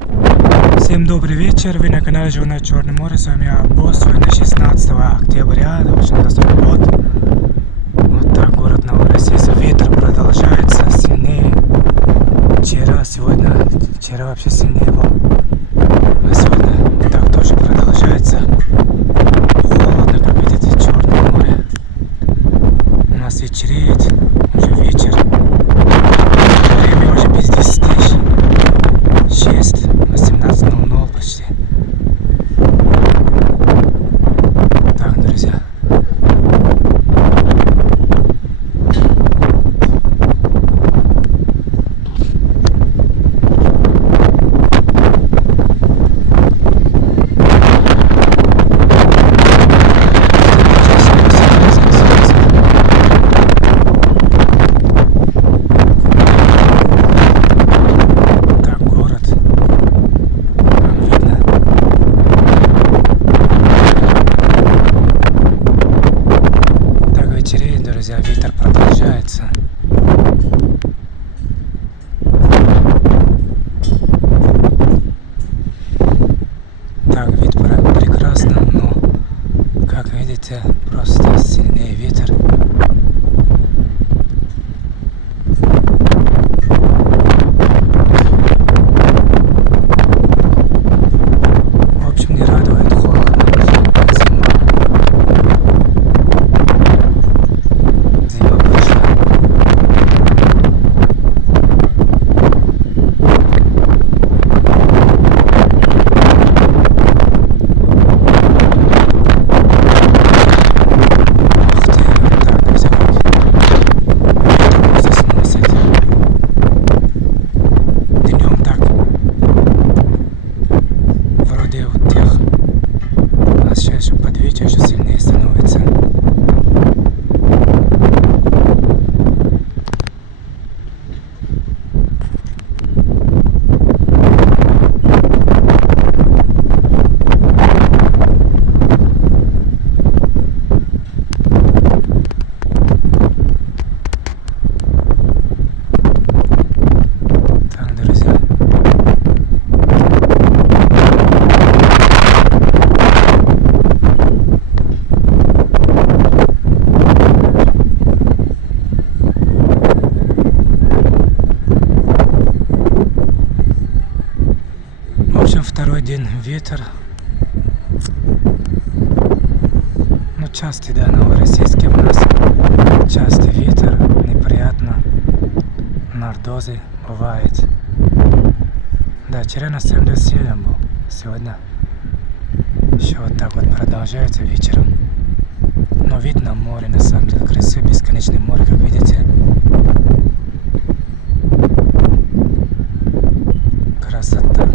Всем добрый вечер, вы на канале Живу Черное море, с вами я, босс. Сегодня 16 октября 2016 год. Вот так город Новороссийск. Ветер продолжается, сильнее. Вчера вообще сильнее был. А сегодня вот так тоже продолжается. Холодно, как видите, Черное море. У нас вечереет, уже вечер. Время уже без 10. 18:00 почти. Так, друзья. Друзья, ветер продолжается. Так, вид прекрасно, но, как видите, просто сильнее ветер. В общем, не радует, холодно. Под вечер еще сильнее становится. Так, друзья. Второй день ветер. Ну, частый, да, Новороссийске у нас частый ветер, неприятно. Нордозы бывает. Да, вчера на самом деле сильно был. Сегодня еще вот так вот продолжается вечером. Но видно море, на самом деле, красивое, бесконечное море, как видите. Красота.